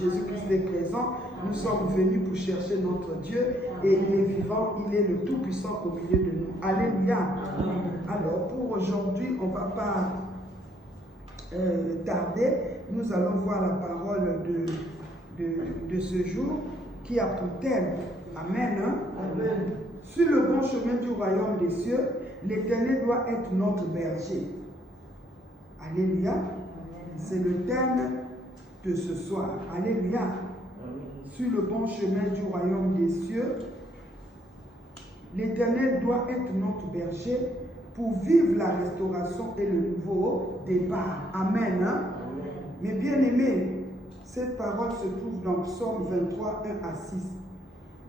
Jésus-Christ est présent, nous sommes venus pour chercher notre Dieu et il est vivant, il est le Tout-Puissant au milieu de nous. Alléluia. Alors pour aujourd'hui, on ne va pas tarder, nous allons voir la parole de ce jour qui a pour thème, Amen, Amen. Sur le bon chemin du royaume des cieux, l'Éternel doit être notre berger. Alléluia. C'est le thème de ce soir. Alléluia. Sur le bon chemin du royaume des cieux, l'Éternel doit être notre berger pour vivre la restauration et le nouveau départ. Amen. Amen. Mais bien aimés, cette parole se trouve dans Psaume 23, 1 à 6.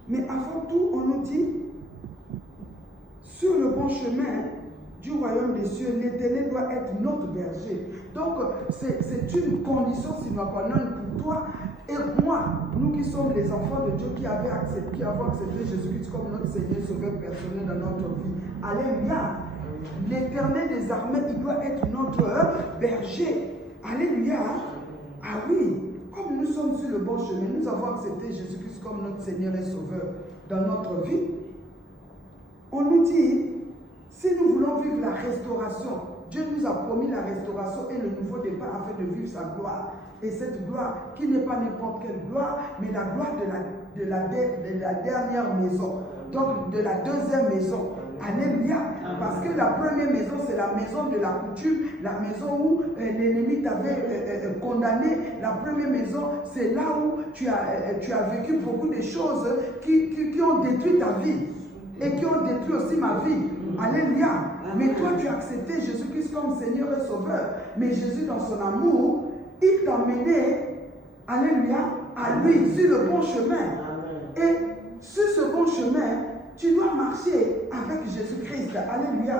Mais avant tout, on nous dit, sur le bon chemin du royaume des cieux, l'Éternel doit être notre berger. Donc, c'est une condition sine qua non pour toi et moi, nous qui sommes les enfants de Dieu, qui avons accepté Jésus-Christ comme notre Seigneur Sauveur personnel dans notre vie. Alléluia. L'Éternel des armées, il doit être notre berger. Alléluia. Ah oui, comme nous sommes sur le bon chemin, nous avons accepté Jésus-Christ comme notre Seigneur et Sauveur dans notre vie. On nous dit, si nous voulons vivre la restauration, Dieu nous a promis la restauration et le nouveau départ afin de vivre sa gloire. Et cette gloire, qui n'est pas n'importe quelle gloire, mais la gloire de la dernière maison. Donc de la deuxième maison. Alléluia. Parce que la première maison, c'est la maison de la coutume, la maison où l'ennemi t'avait condamné. La première maison, c'est là où tu as vécu beaucoup de choses qui ont détruit ta vie. Et qui ont détruit aussi ma vie. Alléluia. Mais toi, tu as accepté Jésus-Christ comme Seigneur et Sauveur. Mais Jésus, dans son amour, il t'a mené, alléluia, à lui, sur le bon chemin. Et sur ce bon chemin, tu dois marcher avec Jésus-Christ. Alléluia.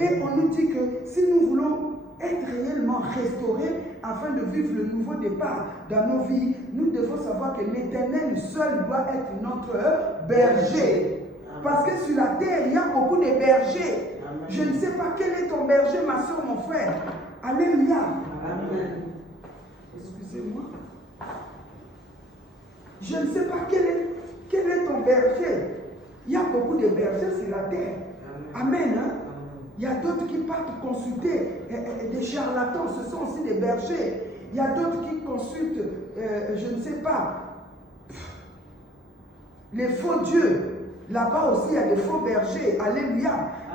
Et on nous dit que si nous voulons être réellement restaurés afin de vivre le nouveau départ dans nos vies, nous devons savoir que l'Éternel seul doit être notre berger. Parce que sur la terre, il y a beaucoup de bergers. Amen. Je ne sais pas quel est ton berger, ma soeur, mon frère. Alléluia. Amen. Excusez-moi. Je ne sais pas quel est ton berger. Il y a beaucoup de bergers sur la terre. Amen. Hein? Il y a d'autres qui partent consulter des charlatans. Ce sont aussi des bergers. Il y a d'autres qui consultent, je ne sais pas, les faux dieux. Là-bas aussi, il y a des faux bergers. Alléluia.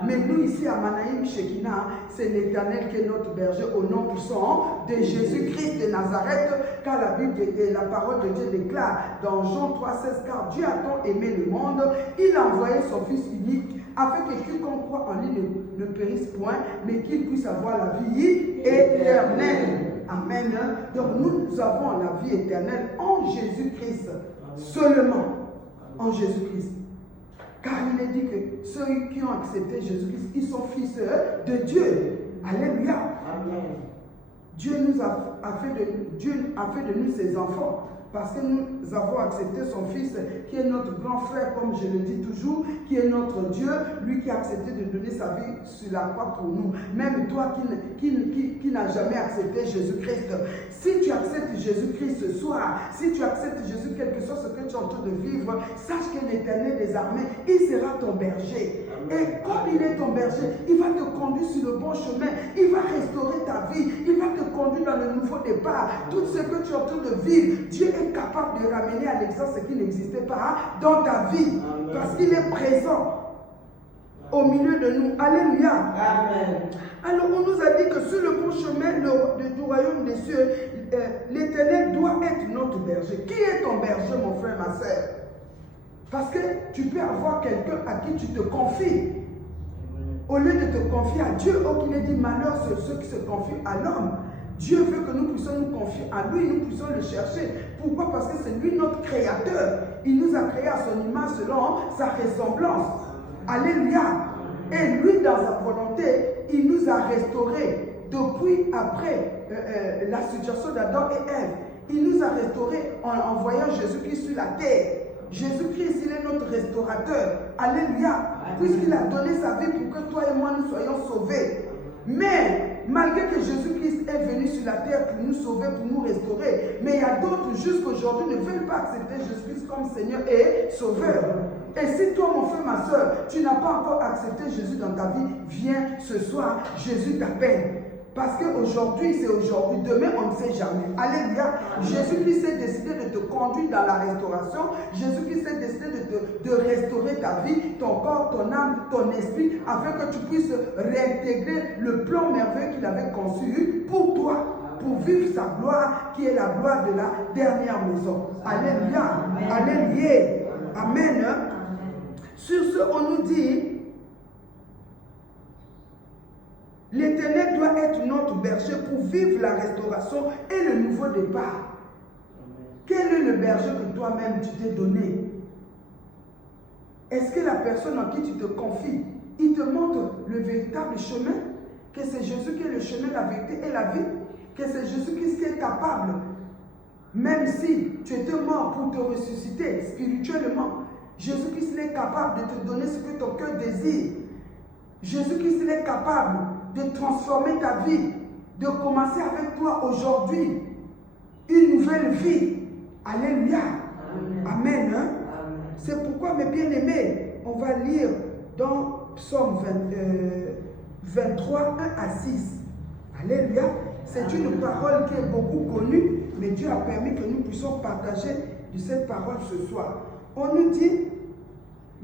Mais nous, ici à Manaïm, Shekina, c'est l'Éternel qui est notre berger au nom puissant de Jésus-Christ de Nazareth. Car la Bible et la parole de Dieu déclare dans Jean 3, 16, car Dieu a tant aimé le monde, il a envoyé son Fils unique afin que quiconque croit en lui ne périsse point, mais qu'il puisse avoir la vie éternelle. Amen. Donc nous avons la vie éternelle en Jésus-Christ. Seulement en Jésus-Christ. Car il est dit que ceux qui ont accepté Jésus-Christ, ils sont fils de Dieu. Alléluia. Amen. Dieu a fait de nous ses enfants. Parce que nous avons accepté son Fils, qui est notre grand frère, comme je le dis toujours, qui est notre Dieu, lui qui a accepté de donner sa vie sur la croix pour nous. Même toi qui n'as jamais accepté Jésus-Christ, si tu acceptes Jésus-Christ ce soir, si tu acceptes Jésus, quel que soit ce que tu es en train de vivre, sache que l'Éternel des armées, il sera ton berger. Et comme il est ton berger, il va te conduire sur le bon chemin, il va restaurer ta vie, il va te conduire dans le nouveau départ. Tout ce que tu es en train de vivre, Dieu est capable de ramener à l'existence ce qui n'existait pas dans ta vie. Amen. Parce qu'il est présent au milieu de nous. Alléluia. Amen. Alors on nous a dit que sur le bon chemin du royaume des cieux, l'Éternel doit être notre berger. Qui est ton berger, mon frère, ma soeur? Parce que tu peux avoir quelqu'un à qui tu te confies. Au lieu de te confier à Dieu, qu'il est dit malheur sur ceux qui se confient à l'homme. Dieu veut que nous puissions nous confier à lui, nous puissions le chercher. Pourquoi? Parce que c'est lui notre créateur. Il nous a créés à son image selon sa ressemblance. Alléluia. Et lui, dans sa volonté, il nous a restaurés depuis après la situation d'Adam et Ève. Il nous a restaurés en envoyant Jésus-Christ sur la terre. Jésus-Christ, il est notre restaurateur. Alléluia. Puisqu'il a donné sa vie pour que toi et moi nous soyons sauvés. Mais malgré que Jésus-Christ est venu sur la terre pour nous sauver, pour nous restaurer, mais il y a d'autres jusqu'aujourd'hui ne veulent pas accepter Jésus-Christ comme Seigneur et Sauveur. Et si toi, mon frère, ma soeur, tu n'as pas encore accepté Jésus dans ta vie, viens ce soir, Jésus t'appelle. Parce qu'aujourd'hui, c'est aujourd'hui. Demain, on ne sait jamais. Alléluia. Jésus-Christ s'est décidé de te conduire dans la restauration. Jésus-Christ s'est décidé de restaurer ta vie, ton corps, ton âme, ton esprit, afin que tu puisses réintégrer le plan merveilleux qu'il avait conçu pour toi, pour vivre sa gloire, qui est la gloire de la dernière maison. Alléluia. Alléluia. Amen. Sur ce, on nous dit, l'Éternel doit être notre berger pour vivre la restauration et le nouveau départ. Quel est le berger que toi-même tu t'es donné? Est-ce que la personne en qui tu te confies, il te montre le véritable chemin? Que c'est Jésus qui est le chemin, la vérité et la vie? Que c'est Jésus-Christ qui est capable, même si tu étais mort pour te ressusciter spirituellement, Jésus-Christ est capable de te donner ce que ton cœur désire. Jésus-Christ est capable de transformer ta vie, de commencer avec toi aujourd'hui une nouvelle vie. Alléluia. Amen. Amen. C'est pourquoi, mes bien-aimés, on va lire dans Psaume 23, 1 à 6. Alléluia. C'est une parole qui est beaucoup connue, mais Dieu a permis que nous puissions partager de cette parole ce soir. On nous dit,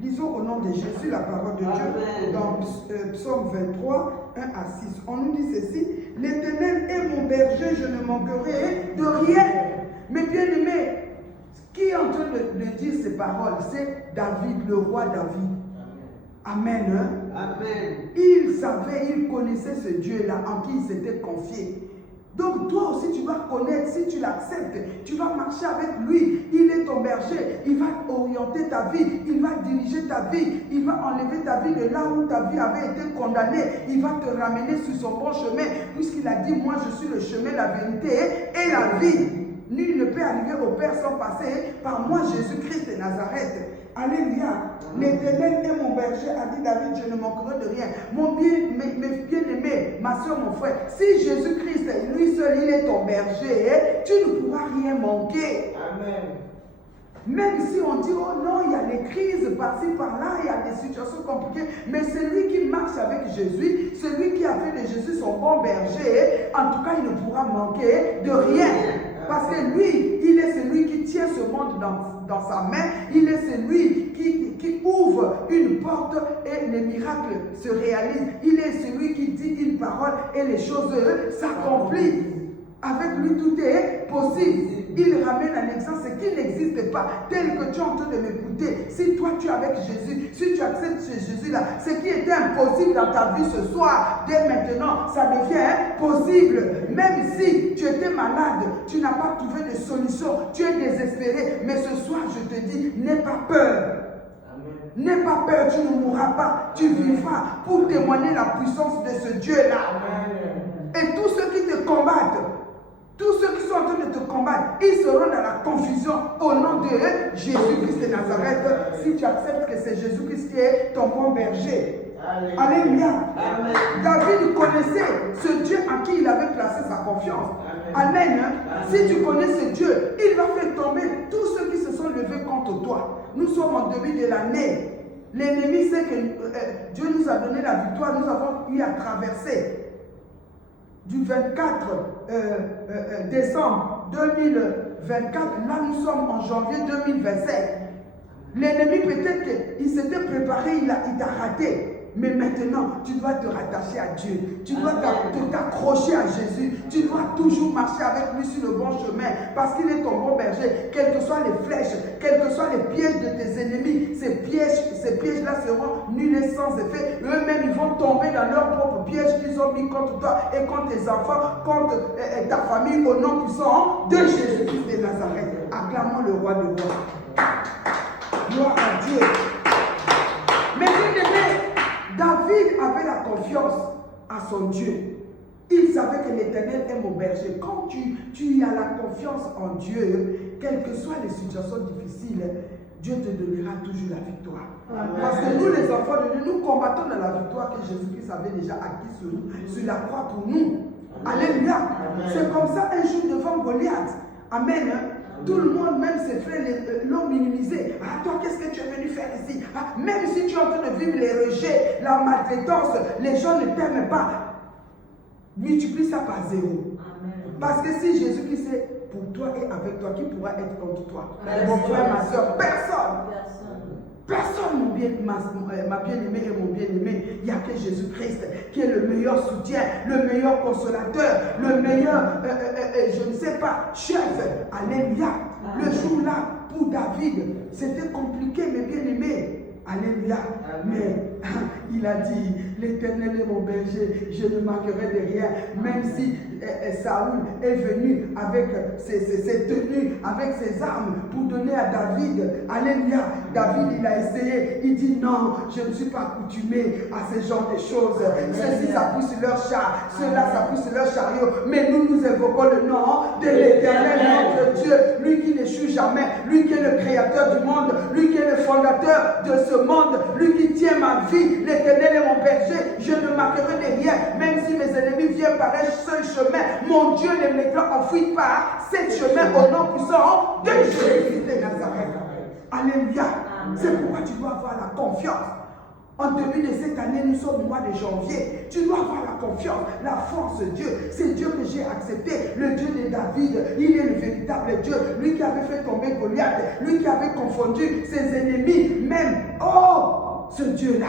lisons au nom de Jésus la parole de Dieu dans Psaume 23, 1 à 6. On nous dit ceci: l'Éternel est mon berger, je ne manquerai de rien. Mais bien aimé, qui est en train de dire ces paroles? C'est David, le roi David. Amen. Hein? Amen. Il savait, il connaissait ce Dieu-là en qui il s'était confié. Donc toi aussi tu vas connaître, si tu l'acceptes, tu vas marcher avec lui. Il est ton berger, il va orienter ta vie, il va diriger ta vie, il va enlever ta vie de là où ta vie avait été condamnée. Il va te ramener sur son bon chemin, puisqu'il a dit, moi je suis le chemin, la vérité et la vie. Nul ne peut arriver au Père sans passer par moi, Jésus-Christ de Nazareth. Alléluia. L'Éternel est mon berger, a dit David, je ne manquerai de rien. Mon bien-aimé, ma soeur, mon frère, si Jésus-Christ, lui seul, il est ton berger, tu ne pourras rien manquer. Amen. Même si on dit, oh non, il y a des crises par-ci, par-là, il y a des situations compliquées, mais celui qui marche avec Jésus, celui qui a fait de Jésus son bon berger, en tout cas, il ne pourra manquer de rien. Parce que lui, il est celui qui tient ce monde dans sa main. Il est celui qui ouvre une porte et les miracles se réalisent. Il est celui qui dit une parole et les choses s'accomplissent. Avec lui, tout est possible. Il ramène à l'exemple ce qui n'existe pas, tel que tu es en train de m'écouter. Si toi tu es avec Jésus, si tu acceptes ce Jésus-là, ce qui était impossible dans ta vie ce soir, dès maintenant, ça devient possible. Même si tu étais malade, tu n'as pas trouvé de solution, tu es désespéré, mais ce soir je te dis, n'aie pas peur. N'aie pas peur, tu ne mourras pas, tu vivras pour témoigner la puissance de ce Dieu-là. Et tous ceux qui te combattent, tous ceux qui sont en train de te combattre, ils seront dans la confusion au nom de Jésus-Christ de Nazareth. Si tu acceptes que c'est Jésus-Christ qui est ton bon berger. Alléluia. Amen. David connaissait ce Dieu en qui il avait placé sa confiance. Amen. Amen. Si tu connais ce Dieu, il va faire tomber tous ceux qui se sont levés contre toi. Nous sommes en début de l'année. L'ennemi sait que Dieu nous a donné la victoire. Nous avons eu à traverser du 24 décembre 2024, là nous sommes en janvier 2027. L'ennemi peut-être qu'il s'était préparé, il t'a raté. Mais maintenant, tu dois te rattacher à Dieu. Tu dois t'accrocher à Jésus. Tu dois toujours marcher avec lui sur le bon chemin. Parce qu'il est ton bon berger. Quelles que soient les flèches, quels que soient les pièges de tes ennemis, ces pièges-là seront nuls et sans effet. Eux-mêmes, ils vont tomber dans leurs propres pièges qu'ils ont mis contre toi et contre tes enfants, contre ta famille, au nom puissant de Jésus-Christ de Nazareth. Acclamons le roi de rois. Gloire à Dieu. Mais David avait la confiance à son Dieu. Il savait que l'Éternel est mon berger. Quand tu as la confiance en Dieu, quelles que soient les situations difficiles, Dieu te donnera toujours la victoire. Amen. Parce que nous, les enfants de Dieu, nous combattons dans la victoire que Jésus-Christ avait déjà acquis sur nous, sur la croix pour nous. Alléluia. C'est comme ça un jour devant Goliath. Amen. Tout le monde, même ses frères, l'ont minimisé. Ah, toi, qu'est-ce que tu es venu faire ici? Ah, même si tu es en train de vivre les rejets, la maltraitance, les gens ne t'aiment pas. Multiplie ça par 0. Amen. Parce que si Jésus-Christ est pour toi et avec toi, qui pourra être contre toi? Mon frère, ma soeur, personne. Personne, ma bien-aimée et mon bien-aimé. Il n'y a que Jésus-Christ qui est le meilleur soutien, le meilleur consolateur, le meilleur, je ne sais pas, chef. Alléluia. Le jour-là, pour David, c'était compliqué, mes bien-aimés. Alléluia. Mais il a dit, l'Éternel est mon berger, je ne manquerai de rien. Même si Saoul est venu avec ses tenues, avec ses armes pour donner à David. Alléluia. David, il a essayé. Il dit non, je ne suis pas accoutumé à ce genre de choses. Ceux-ci s'appuient sur leur char, ceux-là s'appuient sur leur chariot. Mais nous évoquons le nom de l'Éternel, notre Dieu. Lui qui n'échoue jamais, lui qui est le créateur du monde, lui qui est le fondateur de ce monde, lui qui tient ma vie. L'Éternel est mon berger, je ne manquerai de rien. Même si mes ennemis viennent par un seul chemin, mon Dieu les mettra en fuite par cet chemin au nom puissant de Jésus de Nazareth. Alléluia. C'est pourquoi tu dois avoir la confiance. En début de cette année, nous sommes au mois de janvier. Tu dois avoir la confiance, la force de Dieu. C'est Dieu que j'ai accepté, le Dieu de David. Il est le véritable Dieu. Lui qui avait fait tomber Goliath, lui qui avait confondu ses ennemis. Même, oh, ce Dieu-là.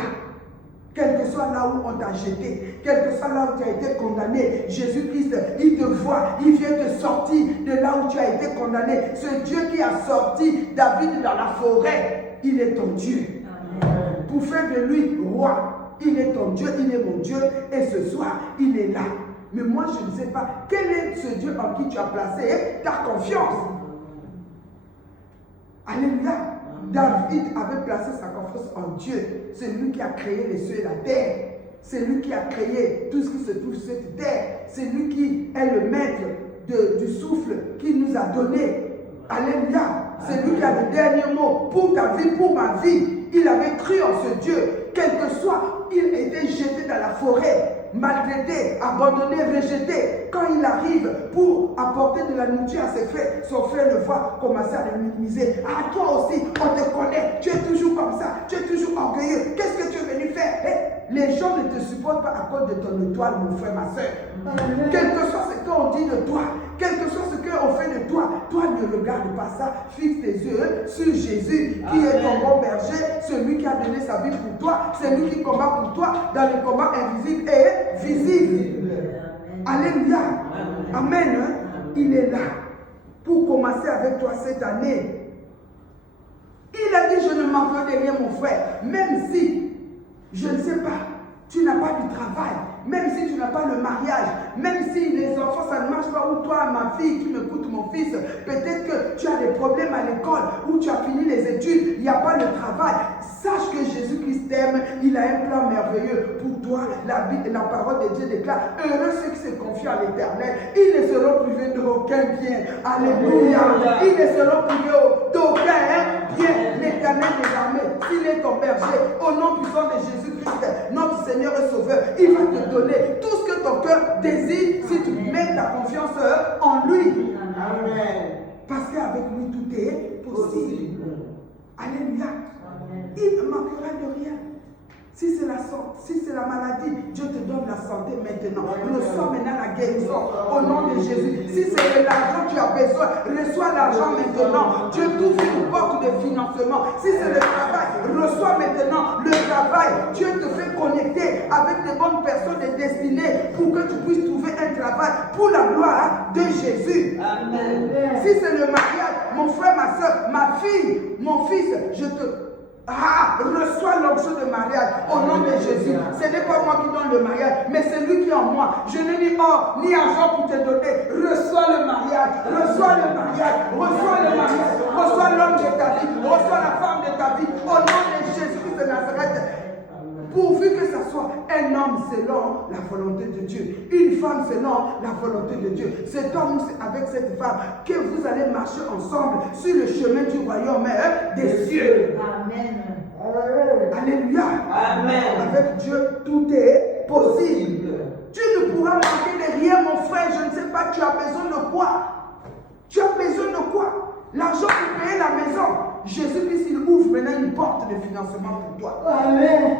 Quel que soit là où on t'a jeté, quel que soit là où tu as été condamné, Jésus-Christ, il te voit, il vient te sortir de là où tu as été condamné. Ce Dieu qui a sorti David dans la forêt, il est ton Dieu. Amen. Pour faire de lui roi, il est ton Dieu, il est mon Dieu, et ce soir, il est là. Mais moi, je ne sais pas, quel est ce Dieu en qui tu as placé ta confiance? Alléluia. David avait placé sa confiance en Dieu. C'est lui qui a créé les cieux et la terre. C'est lui qui a créé tout ce qui se trouve sur cette terre. C'est lui qui est le maître du souffle qui nous a donné. Alléluia. C'est lui qui a le dernier mot pour ta vie, pour ma vie. Il avait cru en ce Dieu. Quel que soit, il était jeté dans la forêt, maltraité, abandonné, rejeté. Quand il arrive pour apporter de la nourriture à ses frères, son frère le voit commencer à le minimiser. Ah, toi aussi, on te connaît, tu es toujours comme ça, tu es toujours orgueilleux. Qu'est-ce que tu es venu faire? Les gens ne te supportent pas à cause de ton étoile, mon frère, ma soeur. Quel que soit ce qu'on dit de toi, quel que soit ce qu'on fait de toi, toi ne regarde pas ça. Fixe tes yeux sur Jésus, qui est ton bon berger, celui qui a donné sa vie pour toi, celui qui combat pour toi dans les combats invisibles et visibles. Alléluia. Amen. Il est là pour commencer avec toi cette année. Il a dit, je ne manquerai de rien, mon frère. Même si, je ne sais pas, tu n'as pas du travail, même si tu n'as pas le mariage, même si les enfants, ça ne marche pas, ou toi, ma fille, qui m'écoute, mon fils, peut-être que tu as des problèmes à l'école, ou tu as fini les études, il n'y a pas de travail. Sache que Jésus-Christ t'aime, il a un plan merveilleux pour toi. La parole de Dieu déclare, heureux ceux qui se confient à l'Éternel, ils ne seront privés d'aucun bien. Alléluia. Ils ne seront privés d'aucun bien. L'Éternel des armées, s'il est ton berger, au nom puissant de Jésus-Christ, notre Seigneur et Sauveur, il va te donner tout ce que ton cœur désire si tu mets ta confiance en lui. Amen. Parce qu'avec lui, tout est possible. Alléluia. Il ne manquera de rien. Si c'est la maladie, Dieu te donne la santé maintenant. Reçois maintenant la guérison au nom de Jésus. Si c'est de l'argent que tu as besoin, reçois l'argent maintenant. Dieu t'ouvre une porte de financement. Si c'est le travail, reçois maintenant le travail. Dieu te fait connecter avec des bonnes personnes et destinées pour que tu puisses trouver un travail pour la gloire de Jésus. Amen. Si c'est le mariage, mon frère, ma soeur, ma fille, mon fils, je te... reçois l'onction de mariage au nom de Jésus. Ce n'est pas moi qui donne le mariage, mais c'est lui qui est en moi. Je n'ai ni or ni argent pour te donner. Reçois le mariage, reçois le mariage, reçois le mariage, reçois l'homme de ta vie, reçois la femme de ta vie au nom de Jésus-Christ de Nazareth. Pourvu que ce soit un homme selon la volonté de Dieu, une femme selon la volonté de Dieu. Cet homme avec cette femme, que vous allez marcher ensemble sur le chemin du royaume des cieux. Amen. Alléluia. Amen. Avec Dieu, tout est possible. Tu ne pourras manquer de rien, mon frère. Je ne sais pas, tu as besoin de quoi? Tu as besoin de quoi? L'argent pour payer la maison. Jésus-Christ, il ouvre maintenant une porte de financement pour toi. Amen.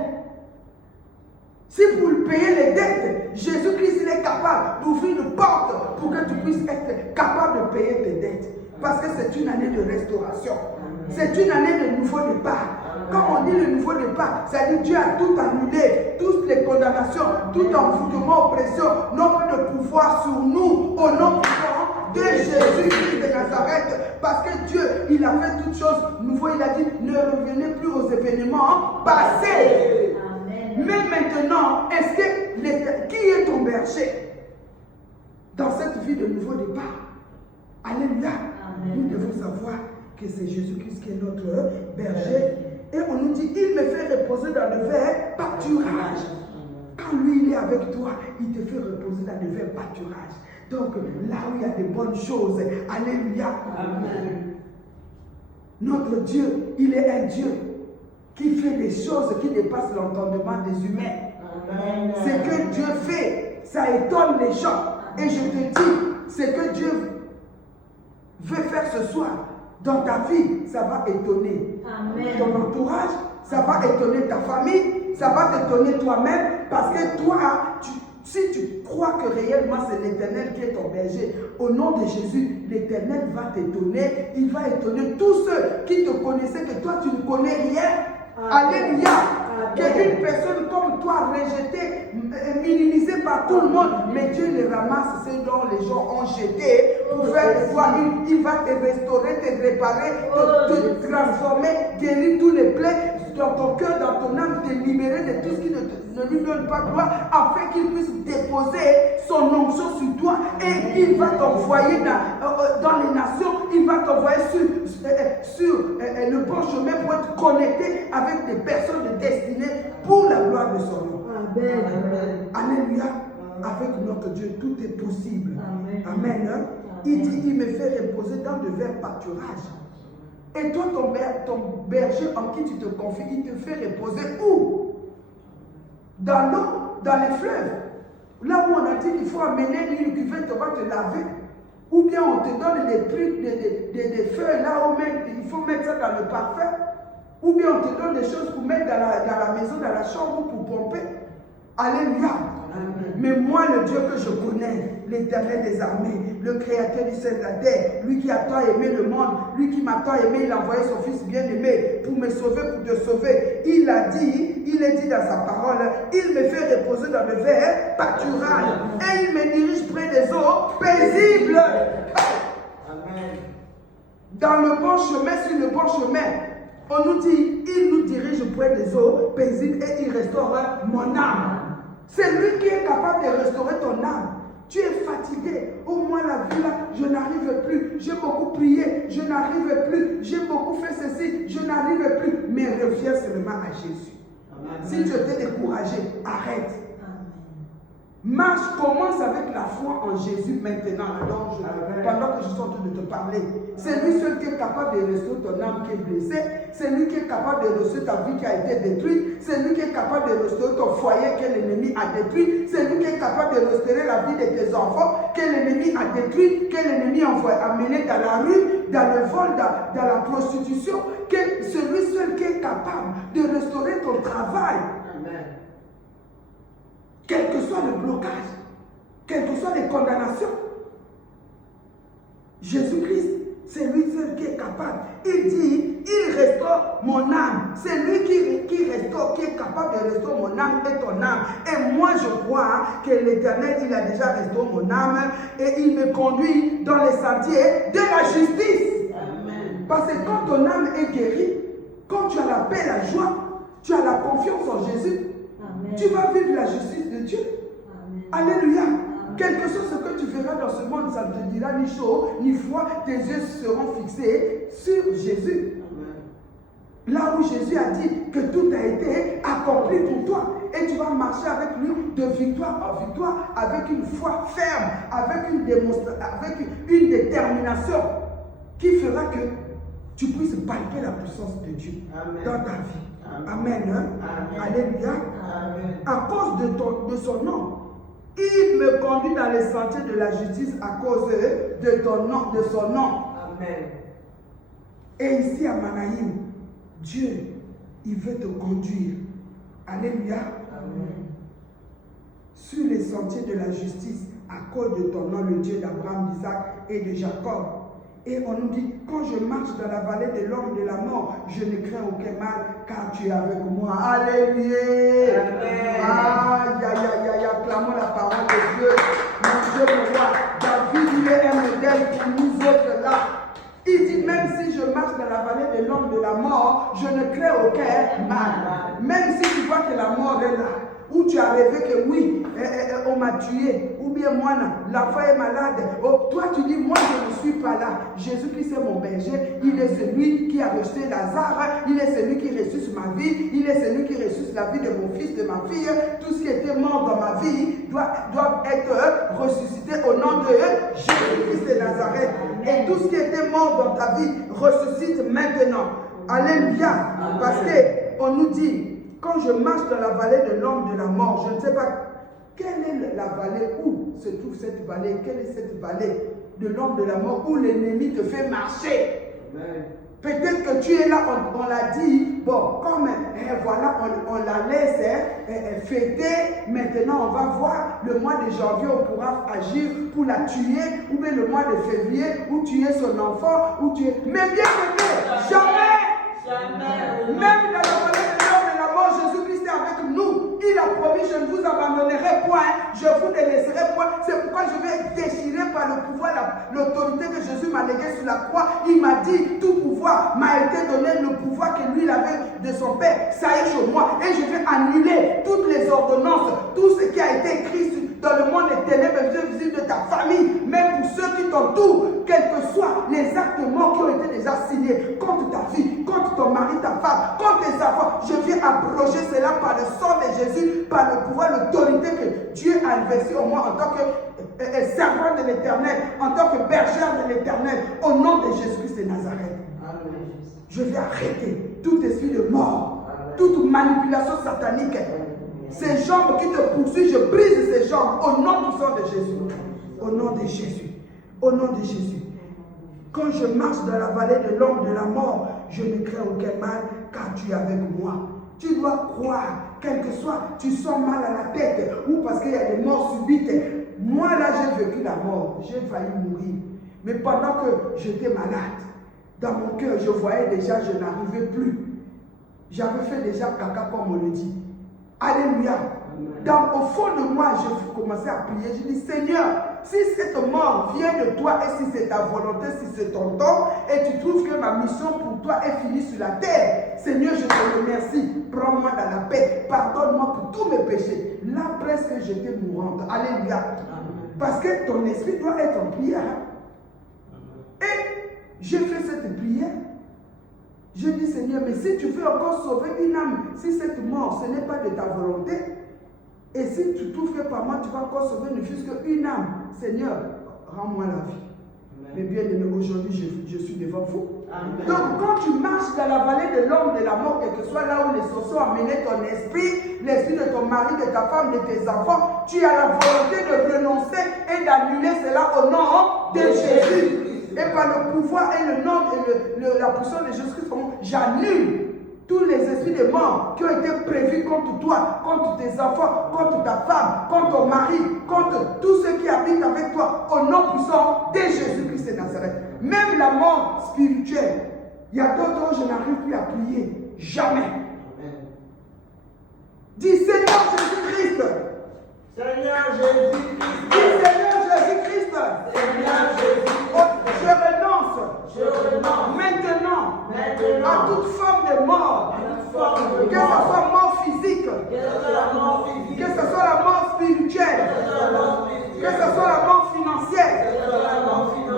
Si pour payer les dettes, Jésus-Christ, il est capable d'ouvrir une porte pour que tu puisses être capable de payer tes dettes. Parce que c'est une année de restauration. C'est une année de nouveau départ. Quand on dit le nouveau départ, ça dit Dieu a tout annulé, toutes les condamnations, tout envoûtement, oppression, n'ont plus de pouvoir sur nous, au nom puissant de Jésus-Christ de Nazareth. Parce que Dieu, il a fait toutes choses nouveau. Il a dit, ne revenez plus aux événements passés. Amen. Mais maintenant, est-ce que qui est ton berger dans cette vie de nouveau départ? Alléluia. Nous devons savoir que c'est Jésus-Christ qui est notre berger. Et on nous dit, il me fait reposer dans le vert pâturage. Quand lui, il est avec toi, il te fait reposer dans le vert pâturage. Donc, là où il y a de bonnes choses, alléluia. Amen. Notre Dieu, il est un Dieu qui fait des choses qui dépassent l'entendement des humains. Amen. Ce que Dieu fait, ça étonne les gens. Et je te dis, ce que Dieu veut faire ce soir, dans ta vie, ça va étonner ton entourage, ça va étonner ta famille, ça va t'étonner toi-même, parce que toi, si tu crois que réellement c'est l'Éternel qui est ton berger, au nom de Jésus, l'Éternel va t'étonner, il va étonner tous ceux qui te connaissaient que toi tu ne connais rien. Alléluia. Qu'une personne comme toi, rejetée, minimisée par tout le monde, mais Dieu les ramasse, ceux dont les gens ont jeté, pour faire de toi, il va te restaurer, te réparer, te transformer, guérir tous les plaies dans ton cœur, dans ton âme, te libérer de tout ce qui ne lui donne pas gloire, afin qu'il puisse déposer son onction sur toi, et il va t'envoyer dans les nations, il va t'envoyer sur le bon chemin pour être connecté avec des personnes de destinée pour la gloire de son nom. Amen. Alléluia. Avec notre Dieu, tout est possible. Amen. Amen. Il dit, il me fait reposer dans de verts pâturages. Et toi, ton berger en qui tu te confies, il te fait reposer où? Dans l'eau, dans les fleuves. Là où on a dit qu'il faut amener une cuvette, tu vas te laver. Ou bien on te donne des trucs, des feuilles là où il faut mettre ça dans le parfum. Ou bien on te donne des choses pour mettre dans la maison, dans la chambre pour pomper. Alléluia. Amen. Mais moi, le Dieu que je connais, l'Éternel des armées, le Créateur du ciel et de la terre, lui qui a tant aimé le monde, lui qui m'a tant aimé, il a envoyé son Fils bien-aimé pour me sauver, pour te sauver. Il est dit dans sa parole, il me fait reposer dans le vert pâturage et il me dirige près des eaux paisibles. Amen. Dans le bon chemin, sur le bon chemin, on nous dit, il nous dirige près des eaux paisibles et il restaure mon âme. C'est lui qui est capable de restaurer ton âme. Tu es fatigué. Au moins la vie là, je n'arrive plus. J'ai beaucoup prié, je n'arrive plus. J'ai beaucoup fait ceci, je n'arrive plus. Mais reviens seulement à Jésus. Amen. Si tu étais découragé, arrête. Marche, commence avec la foi en Jésus maintenant, pendant que je suis en train de te parler. C'est lui seul qui est capable de restaurer ton âme qui est blessée. C'est lui qui est capable de restaurer ta vie qui a été détruite. C'est lui qui est capable de restaurer ton foyer que l'ennemi a détruit. C'est lui qui est capable de restaurer la vie de tes enfants que l'ennemi a détruit, que l'ennemi a amené dans la rue, dans le vol, dans la prostitution. C'est lui seul qui est capable de restaurer ton travail. Amen. Quel que soit le blocage, quelles que soient les condamnations, Jésus-Christ, c'est lui seul qui est capable. Il dit, il restaure mon âme. C'est lui qui restaure, qui est capable de restaurer mon âme et ton âme. Et moi, je crois que l'Éternel, il a déjà restauré mon âme et il me conduit dans les sentiers de la justice. Amen. Parce que quand ton âme est guérie, quand tu as la paix, la joie, tu as la confiance en Jésus, tu vas vivre la justice de Dieu. Amen. Alléluia. Quel que soit ce que tu feras dans ce monde, ça ne te dira ni chaud, ni froid. Tes yeux seront fixés sur Jésus. Amen. Là où Jésus a dit que tout a été accompli pour toi. Et tu vas marcher avec lui de victoire en victoire, avec une foi ferme, avec une détermination qui fera que tu puisses palper la puissance de Dieu dans ta vie. Amen. Amen. Alléluia. Amen. À cause de son nom, il me conduit dans les sentiers de la justice à cause de son nom. Amen. Et ici à Manaïm, Dieu, il veut te conduire. Alléluia. Amen. Sur les sentiers de la justice à cause de ton nom, le Dieu d'Abraham, d'Isaac et de Jacob. Et on nous dit, quand je marche dans la vallée de l'ombre de la mort, je ne crains aucun mal, car tu es avec moi. Alléluia. Aïe, aïe, aïe, aïe, acclamons la parole de Dieu. Mon Dieu, mon roi, David, il est un modèle pour nous autres là. Il dit, même si je marche dans la vallée de l'ombre de la mort, je ne crains aucun mal. Même si tu vois que la mort est là, ou tu as rêvé que oui, on m'a tué, ou bien moi, l'enfant est malade. Oh, toi, tu dis, moi, je ne suis pas là. Jésus-Christ est mon berger. Il est celui qui a rejeté Lazare. Il est celui qui ressuscite ma vie. Il est celui qui ressuscite la vie de mon fils, de ma fille. Tout ce qui était mort dans ma vie doit être ressuscité au nom de Jésus-Christ de Nazareth. Et tout ce qui était mort dans ta vie ressuscite maintenant. Alléluia. Parce qu'on nous dit, quand je marche dans la vallée de l'ombre de la mort, je ne sais pas quelle est la vallée, où se trouve cette vallée, quelle est cette vallée de l'ombre de la mort où l'ennemi te fait marcher. Peut-être que tu es là, on l'a dit, bon, comme voilà, on la laisse fêter, maintenant on va voir, le mois de janvier, on pourra agir pour la tuer, ou bien le mois de février, où tuer son enfant, ou tuer. Mais bien aimé, jamais, même dans la vallée de l'ombre de la mort, Jésus-Christ est avec nous. Il a promis, je ne vous abandonnerai point, je vous délaisserai point. C'est pourquoi je vais déchirer par le pouvoir, l'autorité que Jésus m'a léguée sur la croix. Il m'a dit, tout pouvoir m'a été donné, le pouvoir que lui il avait de son Père, ça est chez moi. Et je vais annuler toutes les ordonnances, tout ce qui a été écrit dans le monde des ténèbres visibles de ta famille, même pour ceux qui t'entourent, quels que soient les actes morts qui ont été déjà signés contre ta vie, contre ton mari, ta femme, contre tes enfants. Je viens abroger cela par le sang de Jésus, par le pouvoir, l'autorité que Dieu a investi en moi en tant que servant de l'Éternel, en tant que bergère de l'Éternel, au nom de Jésus-Christ de Nazareth. Amen. Je vais arrêter tout esprit de mort, toute manipulation satanique. Ces jambes qui te poursuivent, je brise ces jambes au nom du sang de Jésus. Au nom de Jésus. Au nom de Jésus. Quand je marche dans la vallée de l'ombre de la mort, je ne crains aucun mal, car tu es avec moi. Tu dois croire, quel que soit, tu sens mal à la tête, ou parce qu'il y a des morts subites. Moi là, j'ai vécu la mort, j'ai failli mourir. Mais pendant que j'étais malade, dans mon cœur, je voyais déjà, je n'arrivais plus. J'avais fait déjà caca comme on le dit. Alléluia. Au fond de moi, je commençais à prier. Je dis, Seigneur, si cette mort vient de toi et si c'est ta volonté, si c'est ton temps, et tu trouves que ma mission pour toi est finie sur la terre, Seigneur, je te remercie. Prends-moi dans la paix. Pardonne-moi pour tous mes péchés. Là, presque j'étais mourante. Alléluia. Parce que ton esprit doit être en prière. Et j'ai fait cette prière. Je dis, Seigneur, mais si tu veux encore sauver une âme, si cette mort, ce n'est pas de ta volonté, et si tu trouves que par moi, tu vas encore sauver ne fût-ce qu'une âme, Seigneur, rends-moi la vie. Amen. Mais bien aimé, aujourd'hui, je suis devant vous. Amen. Donc, quand tu marches dans la vallée de l'ombre de la mort, quel que soit là où les sorciers ont amené ton esprit, l'esprit de ton mari, de ta femme, de tes enfants, tu as la volonté de renoncer et d'annuler cela au nom de Jésus. Et par le pouvoir et le nom et la puissance de Jésus-Christ, j'annule tous les esprits de mort qui ont été prévus contre toi, contre tes enfants, contre ta femme, contre ton mari, contre tous ceux qui habitent avec toi, au nom puissant de Jésus-Christ de Nazareth. Même la mort spirituelle, il y a d'autres où je n'arrive plus à prier. Jamais. Dis Seigneur Jésus-Christ. Seigneur Jésus-Christ. Dis Seigneur Jésus-Christ. Seigneur Jésus-Christ. Je renonce maintenant à toute forme de mort, que ce soit mort physique, que ce soit la mort spirituelle, que ce soit la mort financière,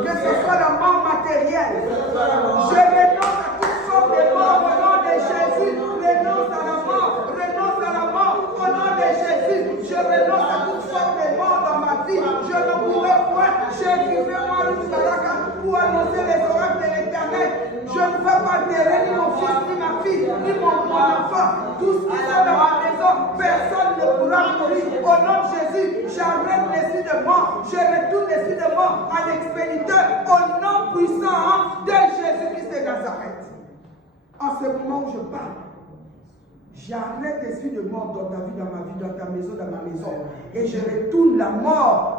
que ce soit la mort matérielle. Je renonce à toute forme de mort au nom de ni mon enfant, tous qui sont dans ma maison, personne ne pourra mourir. Au nom de Jésus, j'arrête l'esprit de mort, je retourne l'esprit de mort à l'expéditeur au nom puissant de Jésus-Christ de Nazareth. En ce moment où je parle, j'arrête l'esprit de mort dans ta vie, dans ma vie, dans ta maison, dans ma maison. Et je retourne la mort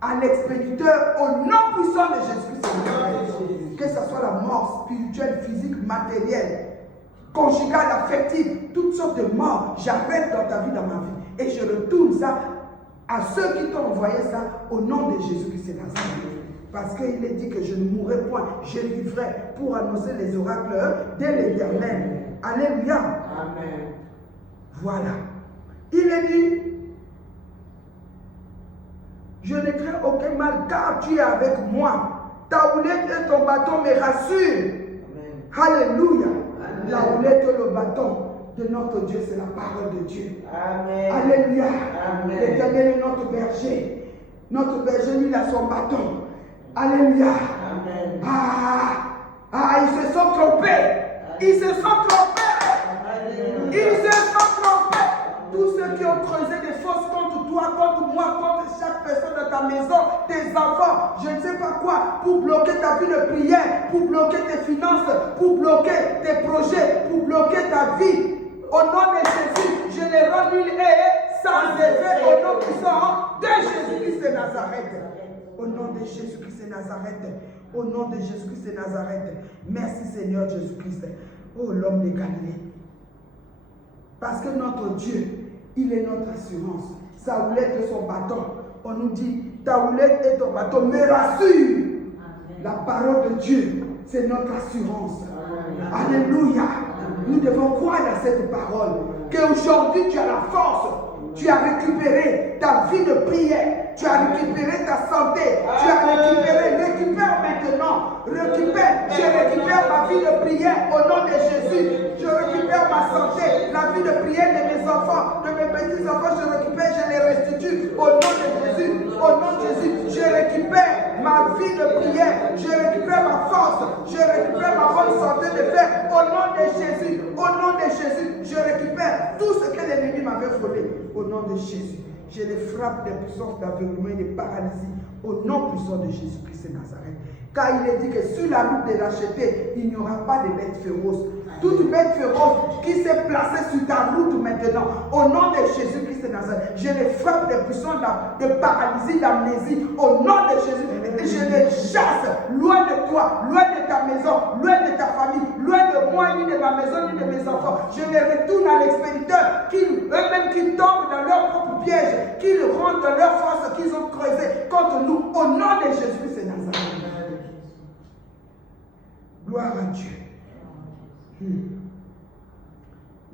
à l'expéditeur au nom puissant de Jésus-Christ. Que ce soit la mort spirituelle, physique, matérielle, conjugale, affective, toutes sortes de morts, j'arrête dans ta vie, dans ma vie. Et je retourne ça à ceux qui t'ont envoyé ça au nom de Jésus-Christ de Nazareth. Parce qu'il est dit que je ne mourrai point, je vivrai pour annoncer les oracles de l'Éternel. Alléluia. Amen. Voilà. Il est dit, je ne crains aucun mal car tu es avec moi. Ta houlette et ton bâton me rassurent. Alléluia. La houlette et le bâton de notre Dieu, c'est la parole de Dieu. Amen. Alléluia. Amen. L'Éternel est notre berger. Notre berger, lui, il a son bâton. Alléluia. Amen. Ils se sont trompés. Ils se sont trompés. Alléluia. Ils se sont trompés. Tous ceux qui ont creusé des fosses contre toi, contre moi, contre chaque personne de ta maison, tes enfants, je ne sais pas quoi, pour bloquer ta vie de prière, pour bloquer tes finances, pour bloquer tes projets, pour bloquer ta vie. Au nom de Jésus, je les rends nul et sans effet au nom puissant de Jésus-Christ de Nazareth. Au nom de Jésus-Christ de Nazareth. Au nom de Jésus-Christ de Nazareth. Merci Seigneur Jésus-Christ. Oh l'homme de Galilée. Parce que notre Dieu, il est notre assurance. Sa houlette et son bâton. On nous dit, ta houlette et ton bâton me rassurent. La parole de Dieu, c'est notre assurance. Alléluia. Nous devons croire à cette parole. Qu'aujourd'hui tu as la force. Tu as récupéré ta vie de prière. Tu as récupéré ta santé. Tu as récupéré. Récupère maintenant. Récupère. Je récupère ma vie de prière au nom de Jésus. Je récupère ma santé. La vie de prière de mes enfants, de mes petits-enfants. Je récupère. Je les restitue au nom de Jésus. Au nom de Jésus. Je récupère ma vie de prière. Je récupère ma force. Je récupère ma bonne santé de faire. Au nom de Jésus. Au nom de Jésus. Je récupère tout ce que l'ennemi m'avait volé. Au nom de Jésus, je les frappe des puissances d'aveuglement et de paralysie au nom puissant de Jésus-Christ de Nazareth. Car il est dit que sur la route de l'acheter, il n'y aura pas de bêtes féroces. Toute bête féroce qui s'est placée sur ta route maintenant, au nom de Jésus-Christ de Nazareth, je les frappe des puissances de paralysie, d'amnésie, au nom de Jésus. Et je les chasse loin de toi, loin de ta maison, loin de ta famille, loin de moi, ni de ma maison, ni de mes enfants. Je les retourne à l'expéditeur, eux-mêmes qui tombent dans leur propre piège, qu'ils rentrent dans leur force qu'ils ont creusée contre nous, au nom de Jésus-Christ de Nazareth. Gloire à Dieu.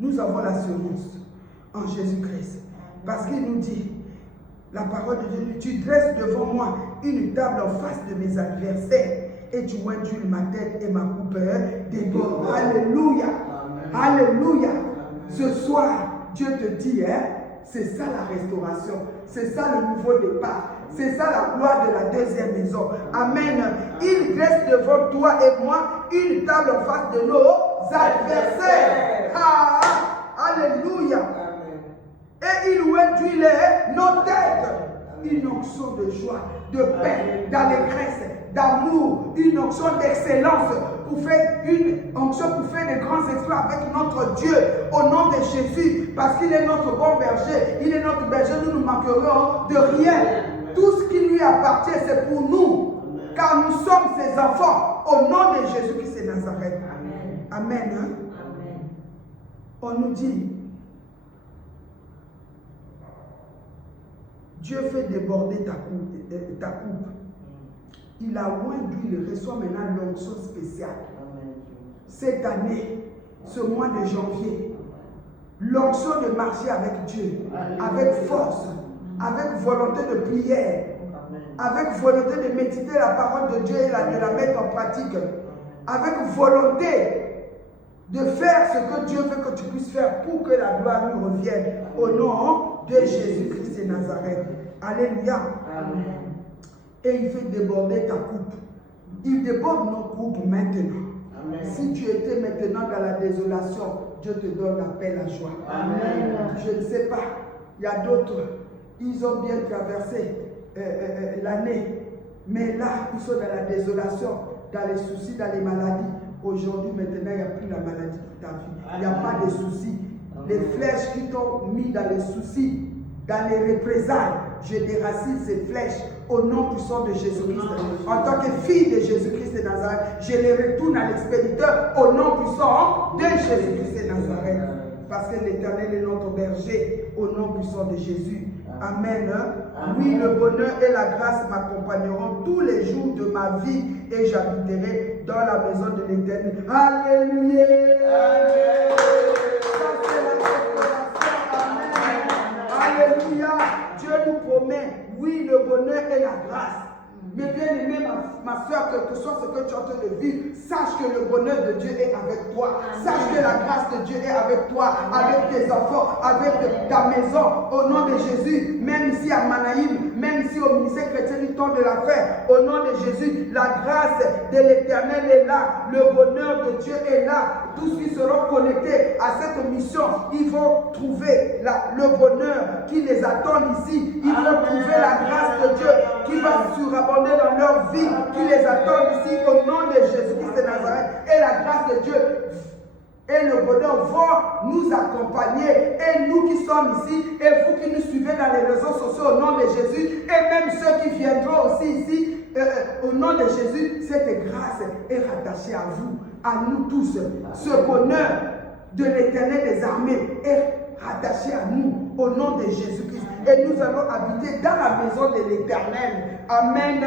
Nous avons l'assurance en Jésus-Christ. Parce qu'il nous dit, la parole de Dieu, tu dresses devant moi une table en face de mes adversaires et tu induis ma tête et ma coupe déborde. Alléluia. Alléluia. Ce soir, Dieu te dit, c'est ça la restauration. C'est ça le nouveau départ. C'est ça la gloire de la deuxième maison. Amen. Il dresse devant toi et moi une table en face de nos adversaires. Alléluia. Et il induit nos têtes. Une onction de joie, de paix, d'allégresse, d'amour, une onction d'excellence pour faire une onction pour faire de grands exploits avec notre Dieu au nom de Jésus, parce qu'il est notre bon berger, il est notre berger, nous ne manquerons de rien. Tout ce qui lui appartient, c'est pour nous, car nous sommes ses enfants au nom de Jésus-Christ de Nazareth. Amen. Amen. Hein? Amen. On nous dit, Dieu fait déborder ta coupe. Il a oint d'huile, il reçoit maintenant l'onction spéciale. Cette année, ce mois de janvier, l'onction de marcher avec Dieu, avec force, avec volonté de prière, avec volonté de méditer la parole de Dieu et de la mettre en pratique, avec volonté de faire ce que Dieu veut que tu puisses faire pour que la gloire lui revienne au nom de Jésus-Christ de Nazareth. Alléluia. Amen. Et il fait déborder ta coupe. Il déborde nos coupes maintenant. Amen. Si tu étais maintenant dans la désolation, Dieu te donne la paix, la joie. Amen. Je ne sais pas, il y a d'autres, ils ont bien traversé l'année, mais là, ils sont dans la désolation, dans les soucis, dans les maladies. Aujourd'hui, maintenant, il n'y a plus la maladie dans ta vie. Il n'y a pas de soucis. Les flèches qui t'ont mis dans les soucis, dans les représailles, je déracine ces flèches au nom puissant de Jésus-Christ. En tant que fille de Jésus-Christ de Nazareth, je les retourne à l'expéditeur au nom puissant de Jésus-Christ de Nazareth. Parce que l'Éternel est notre berger au nom puissant de Jésus. Amen. Oui, le bonheur et la grâce m'accompagneront tous les jours de ma vie et j'habiterai dans la maison de l'Éternel. Alléluia. Ça, c'est la déclaration. Amen. Alléluia. Dieu nous promet, oui, le bonheur et la grâce. Mais bien aimé, ma soeur, quel que soit ce que tu es en train de vivre, sache que le bonheur de Dieu est avec toi. Sache que la grâce de Dieu est avec toi, avec tes enfants, avec ta maison, au nom de Jésus. Même ici à Manaïm, même ici au ministère chrétien du temps de la fin, au nom de Jésus, la grâce de l'Éternel est là. Le bonheur de Dieu est là. Tous ceux qui seront connectés à cette mission, ils vont trouver le bonheur qui les attend ici. Ils vont trouver la grâce de Dieu qui va surabonder dans leur vie, qui les attend ici au nom de Jésus-Christ de Nazareth. Et la grâce de Dieu et le bonheur vont nous accompagner. Et nous qui sommes ici, et vous qui nous suivez dans les réseaux sociaux au nom de Jésus, et même ceux qui viendront aussi ici, au nom de Jésus, cette grâce est rattachée à vous, à nous tous. Ce bonheur de l'Éternel des armées est rattaché à nous au nom de Jésus-Christ. Et nous allons habiter dans la maison de l'Éternel. Amen.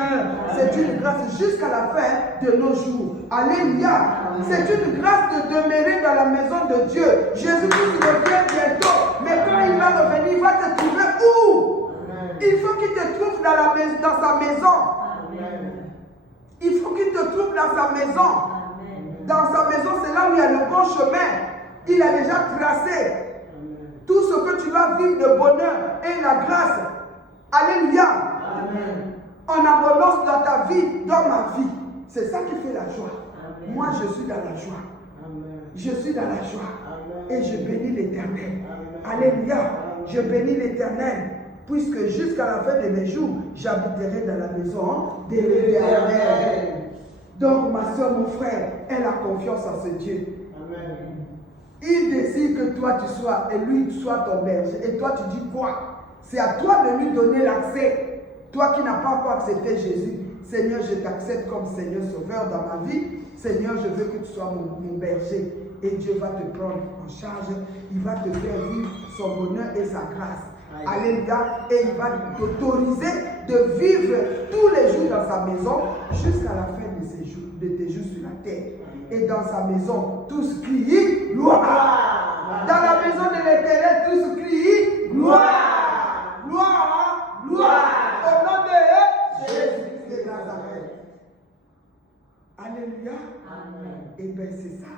C'est une grâce jusqu'à la fin de nos jours. Alléluia. C'est une grâce de demeurer dans la maison de Dieu. Jésus-Christ revient bientôt. Mais quand il va revenir, il va te trouver où? Il faut qu'il te trouve dans sa maison. Il faut qu'il te trouve dans sa maison. Dans sa maison, c'est là où il y a le bon chemin. Il a déjà tracé tout ce que tu vas vivre de bonheur et la grâce. Alléluia. Amen. En abondance dans ta vie, dans ma vie. C'est ça qui fait la joie. Amen. Moi, je suis dans la joie. Amen. Je suis dans la joie. Amen. Et je bénis l'Éternel. Alléluia. Je bénis l'Éternel. Puisque jusqu'à la fin de mes jours, j'habiterai dans la maison de l'Éternel. Donc, ma soeur, mon frère, aie la confiance en ce Dieu. Amen. Il désire que toi tu sois, et lui soit ton berger. Et toi tu dis quoi? C'est à toi de lui donner l'accès. Toi qui n'as pas encore accepté Jésus. Seigneur, je t'accepte comme Seigneur Sauveur dans ma vie. Seigneur, je veux que tu sois mon berger. Et Dieu va te prendre en charge. Il va te faire vivre son bonheur et sa grâce. Alléluia. Et il va t'autoriser de vivre tous les jours dans sa maison jusqu'à la fin de tes jours sur la terre. Et dans sa maison, tous crient gloire. Dans la maison de l'Éternel, tous crient gloire. Gloire, gloire. Au nom de Jésus de Nazareth. Alléluia. Amen. Et bien c'est ça.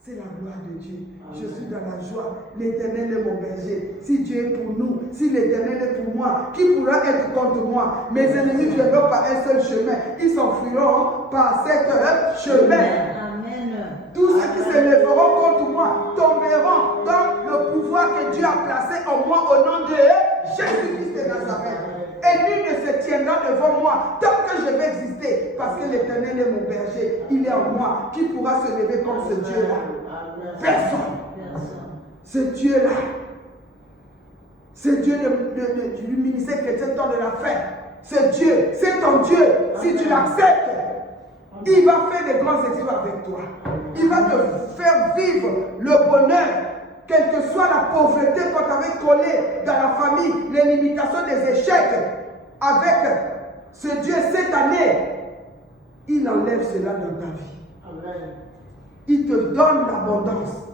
C'est la gloire de Dieu. Amen. Je suis dans la joie. L'Éternel est mon berger. Si Dieu est pour nous, si l'Éternel est pour moi, qui pourra être contre moi? Mes ennemis viendront par un seul chemin. Ils s'enfuiront par sept chemins. Tous ceux qui se lèveront contre moi tomberont dans le pouvoir que Dieu a placé en moi au nom de Jésus-Christ de Nazareth. Et nul ne se tiendra devant moi tant que je vais exister. Parce que l'Éternel est mon berger. Il est en moi. Qui pourra se lever comme ce Dieu-là? Personne. Ce Dieu-là. Ce Dieu du ministère chrétien temps de la fin. Ce Dieu, c'est ton Dieu. Si tu l'acceptes, il va faire des grands exploits avec toi. Il va te faire vivre le bonheur, quelle que soit la pauvreté qu'on t'avait collée dans la famille, les limitations des échecs. Avec ce Dieu cette année, il enlève cela dans ta vie. Amen. Il te donne l'abondance.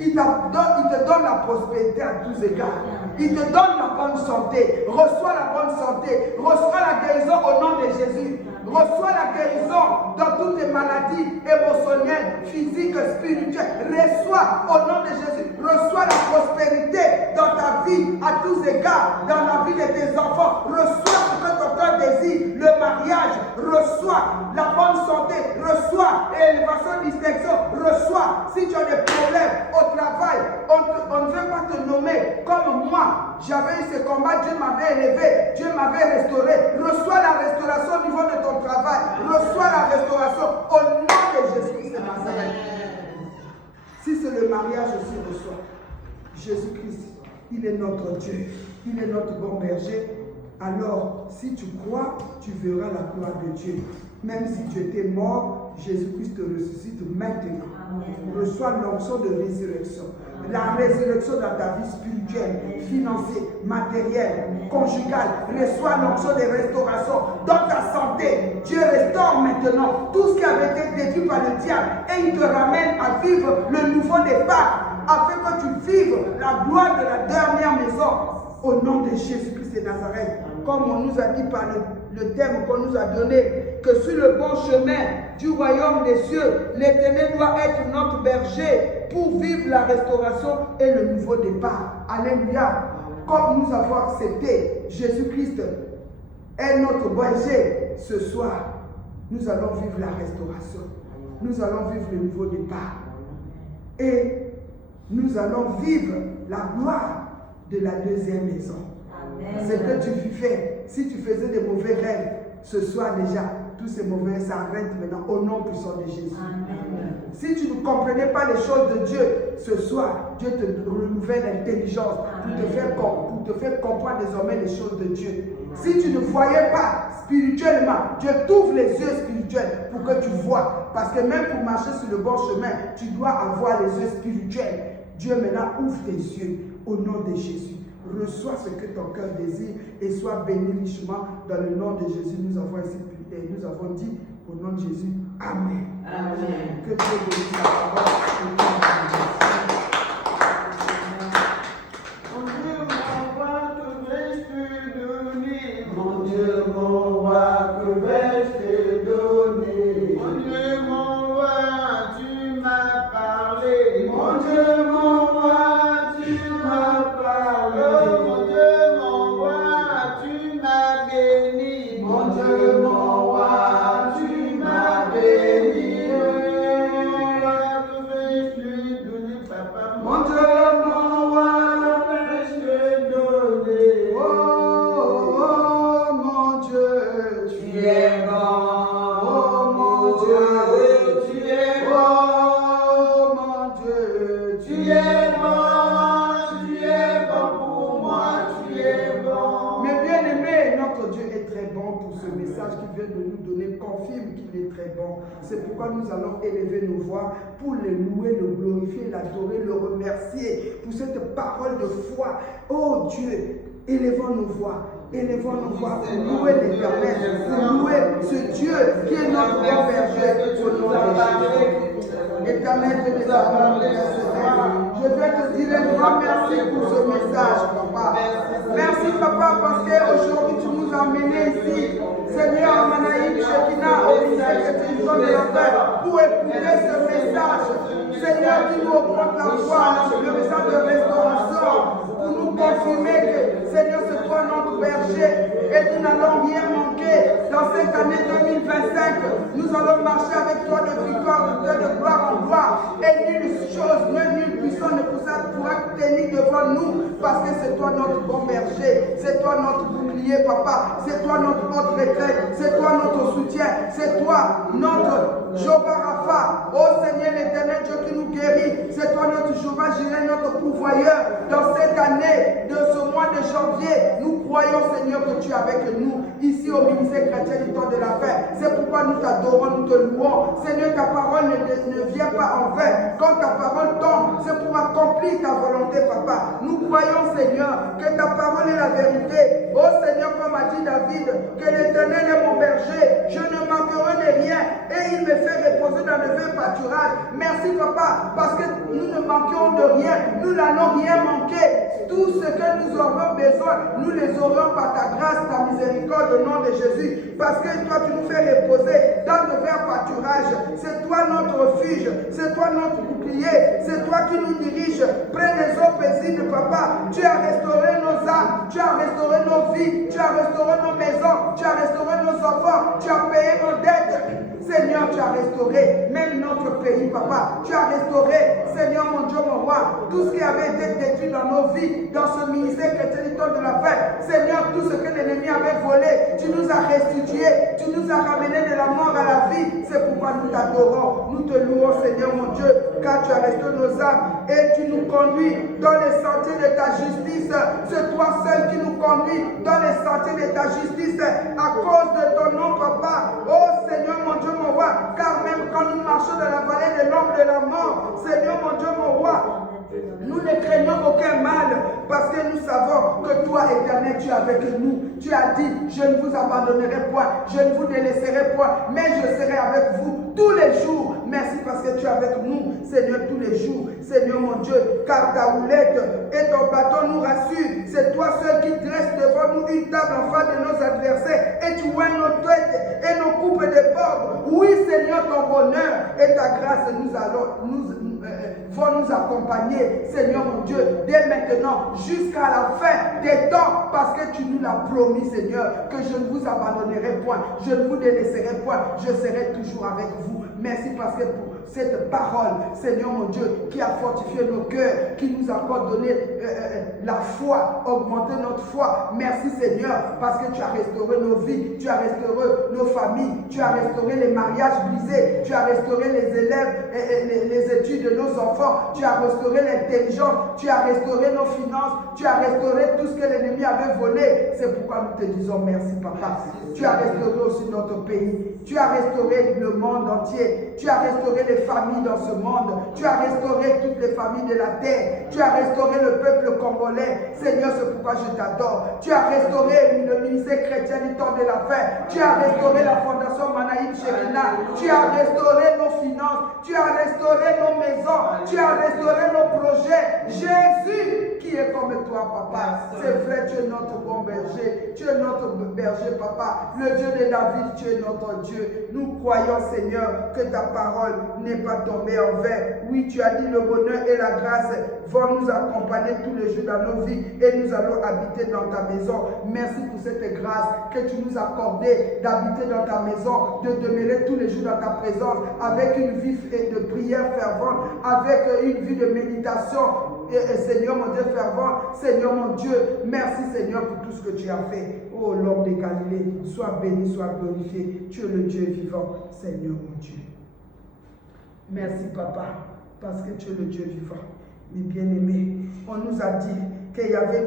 Il te donne la prospérité à tous égards. Il te donne la bonne santé. Reçois la bonne santé. Reçois la guérison au nom de Jésus. Reçois la guérison dans toutes tes maladies émotionnelles, physiques, physique, spirituel. Reçois au nom de Jésus. Reçois la prospérité dans ta vie, à tous égards, dans la vie de tes enfants. Reçois ce que ton cœur désire, le mariage. Reçois la bonne santé. Reçois l'élévation, distinction. Reçois si tu as des problèmes au travail. On ne veut pas te nommer comme moi. J'avais eu ce combat, Dieu m'avait élevé, Dieu m'avait restauré. Reçois la restauration au niveau de ton travail. Reçois la restauration au nom de Jésus-Christ de Nazareth. Si c'est le mariage aussi, reçois. Jésus-Christ, il est notre Dieu, il est notre bon berger. Alors, si tu crois, tu verras la gloire de Dieu. Même si tu étais mort, Jésus-Christ te ressuscite maintenant. Reçois l'onction de résurrection. La résurrection dans ta vie spirituelle, financière, matérielle, conjugale. Reçois l'onction de restauration dans ta santé. Dieu restaure maintenant tout ce qui avait été détruit par le diable et il te ramène à vivre le nouveau départ afin que tu vives la gloire de la dernière maison au nom de Jésus-Christ de Nazareth. Comme on nous a dit par le thème qu'on nous a donné, que sur le bon chemin du royaume des cieux, l'Éternel doit être notre berger pour vivre la restauration et le nouveau départ. Alléluia. Comme nous avons accepté Jésus-Christ est notre berger, ce soir, nous allons vivre la restauration. Nous allons vivre le nouveau départ. Et nous allons vivre la gloire de la deuxième maison. Ce que tu vivais, si tu faisais des mauvais rêves, ce soir déjà, tous ces mauvais s'arrêtent maintenant au nom puissant de Jésus. Amen. Si tu ne comprenais pas les choses de Dieu, ce soir, Dieu te renouvelle l'intelligence pour te faire comprendre désormais les choses de Dieu. Si tu ne voyais pas spirituellement, Dieu t'ouvre les yeux spirituels pour que tu vois. Parce que même pour marcher sur le bon chemin, tu dois avoir les yeux spirituels. Dieu maintenant ouvre tes yeux au nom de Jésus. Reçois ce que ton cœur désire et sois béni richement dans le nom de Jésus. Nous avons dit au nom de Jésus. Amen. Amen. Que Dieu bénisse la parole. Mon Dieu, mon roi, que vais-je te donner? Mon Dieu, mon roi, tu m'as parlé. Mon Dieu, mon roi, tu m'as parlé. Mon Dieu, mon roi, tu m'as béni. Mon Dieu, mon roi, tu m'as béni. Que vais-je donner, papa? Mon Dieu, mon roi, que vais-je te donner? Oh mon Dieu, Tu es bon. Oh mon Dieu, tu es bon. Oh mon Dieu, Tu es bon pour moi, tu es bon. Mais bien aimé, notre Dieu est très bon pour ce message qu'il vient de nous donner, confirme qu'il est très bon. C'est pourquoi nous allons élever nos voix pour le louer, le glorifier, l'adorer, le remercier pour cette parole de foi. Oh Dieu, élevons nos voix. Élevons nos voix pour louer l'Éternel, pour louer ce Dieu qui est notre bon berger au nom de Jésus. Éternel, je les adore, Seigneur. Je vais te dire un grand merci pour ce message, papa. Merci, papa, parce qu'aujourd'hui tu nous as emmenés ici, Seigneur, Manaïm, Shekinah, au ministère que tu nous donnes de la paix, pour écouter ce message. Seigneur, qui nous augmente la foi, le message de restauration, pour nous confirmer que, Seigneur, c'est toi notre berger et nous n'allons rien manquer. Dans cette année 2025, nous allons marcher avec toi de victoire, de gloire en gloire. Et nulle chose, nulle puissance ne pourra tenir devant nous, parce que c'est toi notre bon berger, c'est toi notre bouclier, papa, c'est toi notre haute retraite, c'est toi notre soutien, c'est toi notre Jéhovah Rapha. Oh Seigneur l'Éternel, Dieu qui nous guérit, c'est toi notre Jéhovah Jireh, notre pourvoyeur. Dans cette année, de ce mois de janvier, nous croyons, Seigneur, que tu es avec nous, ici au ministère chrétien du temps de la paix. C'est pourquoi nous t'adorons, nous te louons. Seigneur, ta parole ne vient pas en vain. Quand ta parole tombe, c'est pour accomplir ta volonté, papa. Nous croyons, Seigneur, que ta parole est la vérité. Oh Seigneur, comme a dit David, que l'Éternel est mon berger, je ne manquerai de rien, et il me fait reposer dans le vert pâturage. Merci, papa, parce que nous ne manquons de rien, nous n'allons rien manquer Tout ce que nous aurons besoin, nous les aurons par ta grâce, ta miséricorde au nom de Jésus. Parce que toi, tu nous fais reposer dans de verts pâturages. C'est toi notre refuge, c'est toi notre bouclier, c'est toi qui nous dirige près des eaux paisibles, papa. Tu as restauré nos âmes, tu as restauré nos vies, tu as restauré nos maisons, tu as restauré nos enfants, tu as payé nos dettes. Seigneur, tu as restauré même notre pays, papa. Tu as restauré, Seigneur, mon Dieu, mon roi, tout ce qui avait été détruit dans nos vies, dans ce ministère chrétien du temps de la fête. Seigneur, tout ce que l'ennemi avait volé, tu nous as restitué, tu nous as ramené de la mort à la vie. C'est pourquoi nous t'adorons, nous te louons, Seigneur, mon Dieu, car tu as restauré nos âmes et tu nous conduis dans les sentiers de ta justice. C'est toi seul qui nous conduis dans les sentiers de ta justice à cause de ton nom, papa. Oh Seigneur, mon Dieu, mon roi, car même quand nous marchons dans la vallée de l'ombre de la mort, Seigneur, mon Dieu, mon roi, nous ne craignons aucun mal parce que nous savons que toi, Éternel, tu es avec nous. Tu as dit, je ne vous abandonnerai point, je ne vous délaisserai point, mais je serai avec vous tous les jours. Merci parce que tu es avec nous, Seigneur, tous les jours. Seigneur, mon Dieu, car ta houlette et ton bâton nous rassurent. C'est toi seul qui dresses devant nous une table en face de nos adversaires et tu vois nos têtes et nos coupes débordent. Oui, Seigneur, ton bonheur et ta grâce vont nous accompagner, Seigneur mon Dieu, dès maintenant jusqu'à la fin des temps, parce que tu nous l'as promis, Seigneur, que je ne vous abandonnerai point, je ne vous délaisserai point, je serai toujours avec vous. Merci parce que pour cette parole, Seigneur mon Dieu, qui a fortifié nos cœurs, qui nous a encore donné la foi, augmenté notre foi. Merci Seigneur, parce que tu as restauré nos vies, tu as restauré nos familles, tu as restauré les mariages brisés, tu as restauré les élèves, les études de nos enfants, tu as restauré l'intelligence, tu as restauré nos finances, tu as restauré tout ce que l'ennemi avait volé. C'est pourquoi nous te disons merci, papa. Tu as restauré aussi notre pays, tu as restauré le monde entier, tu as restauré les familles dans ce monde, tu as restauré toutes les familles de la terre, tu as restauré le peuple congolais. Seigneur, c'est pourquoi je t'adore. Tu as restauré le ministère chrétien du temps de la fin, tu as restauré la fondation Manaïm Shekina, tu as restauré nos finances, tu as restauré nos maisons, tu as restauré nos projets. Jésus, qui est comme toi, papa, c'est vrai, tu es notre bon berger, tu es notre berger, papa, le Dieu de David, tu es notre Dieu. Nous croyons, Seigneur, que ta parole n'est pas tombée en vain. Oui, tu as dit le bonheur et la grâce vont nous accompagner tous les jours dans nos vies et nous allons habiter dans ta maison. Merci pour cette grâce que tu nous as accordée d'habiter dans ta maison, de demeurer tous les jours dans ta présence avec une vie de prière fervente, avec une vie de méditation. Et Seigneur mon Dieu fervent, Seigneur mon Dieu, merci Seigneur pour tout ce que tu as fait. Oh l'homme de Galilée, sois béni, sois glorifié. Tu es le Dieu vivant, Seigneur mon Dieu. Merci papa, parce que tu es le Dieu vivant. Mes bien-aimés, on nous a dit qu'il y avait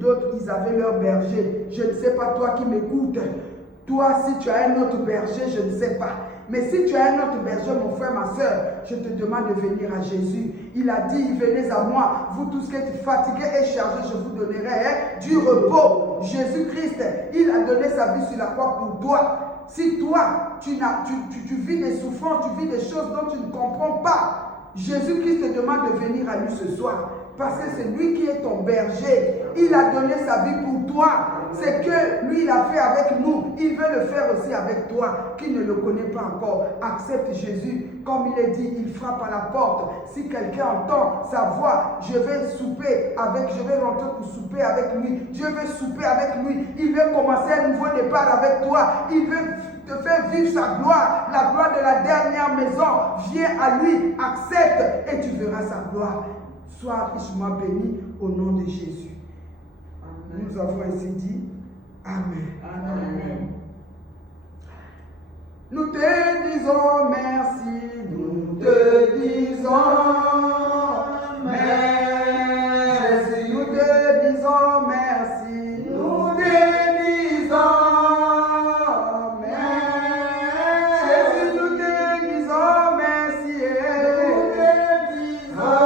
d'autres, ils avaient leur berger. Je ne sais pas toi qui m'écoutes. Toi, si tu as un autre berger, je ne sais pas. Mais si tu as un autre berger, mon frère, ma soeur, je te demande de venir à Jésus. Il a dit, venez à moi, vous tous qui êtes fatigués et chargés, je vous donnerai du repos. Jésus-Christ, il a donné sa vie sur la croix pour toi. Si toi, tu vis des souffrances, tu vis des choses dont tu ne comprends pas, Jésus-Christ te demande de venir à lui ce soir. Parce que c'est lui qui est ton berger. Il a donné sa vie pour toi. C'est que lui, il a fait avec nous. Il veut le faire aussi avec toi, qui ne le connaît pas encore. Accepte Jésus. Comme il est dit, il frappe à la porte. Si quelqu'un entend sa voix, je vais rentrer pour souper avec lui. Je vais souper avec lui. Il veut commencer un nouveau départ avec toi. Il veut te faire vivre sa gloire. La gloire de la dernière maison. Viens à lui, accepte et tu verras sa gloire. Sois richement béni au nom de Jésus. Amen. Nous avons ainsi dit Amen. Amen. Nous te disons merci, nous te disons merci, nous te disons merci, nous te disons merci, Jésus, nous te disons merci, nous te disons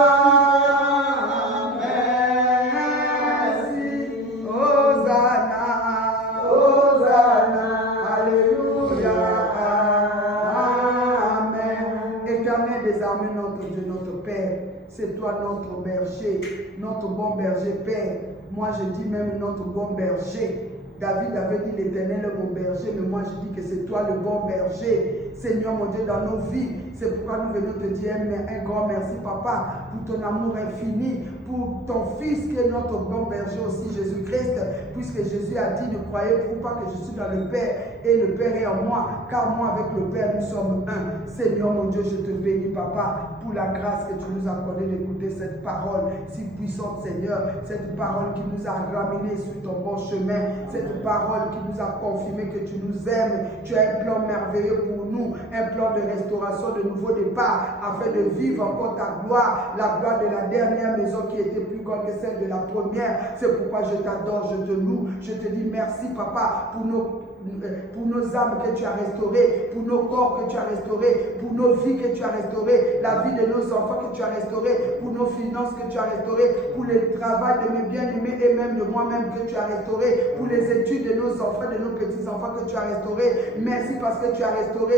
proclamer notre Dieu, notre Père. C'est toi notre berger, notre bon berger, Père. Moi, je dis même notre bon berger. David avait dit l'Éternel est mon berger, mais moi je dis que c'est toi le bon berger. Seigneur mon Dieu, dans nos vies, c'est pourquoi nous venons te dire un grand merci, Papa, pour ton amour infini, pour ton Fils qui est notre bon berger aussi, Jésus-Christ, puisque Jésus a dit, ne croyez-vous pas que je suis dans le Père et le Père est en moi, car moi avec le Père nous sommes un. Seigneur mon Dieu, je te bénis, Papa, pour la grâce que tu nous as accordée d'écouter cette parole si puissante, Seigneur, cette parole qui nous a ramenés sur ton bon chemin, cette parole qui nous a confirmé que tu nous aimes. Tu as un plan merveilleux pour nous, un plan de restauration, de nouveau départ, afin de vivre encore ta gloire, la gloire de la dernière maison qui était plus grande que celle de la première. C'est pourquoi je t'adore, je te loue, je te dis merci, Papa, pour nos âmes que tu as restaurées, pour nos corps que tu as restaurés, pour nos vies que tu as restaurées, la vie de nos enfants que tu as restaurées, pour nos finances que tu as restaurées, pour le travail de mes bien-aimés et même de moi-même que tu as restauré, pour les études de nos enfants, de nos petits-enfants que tu as restaurés. Merci parce que tu as restauré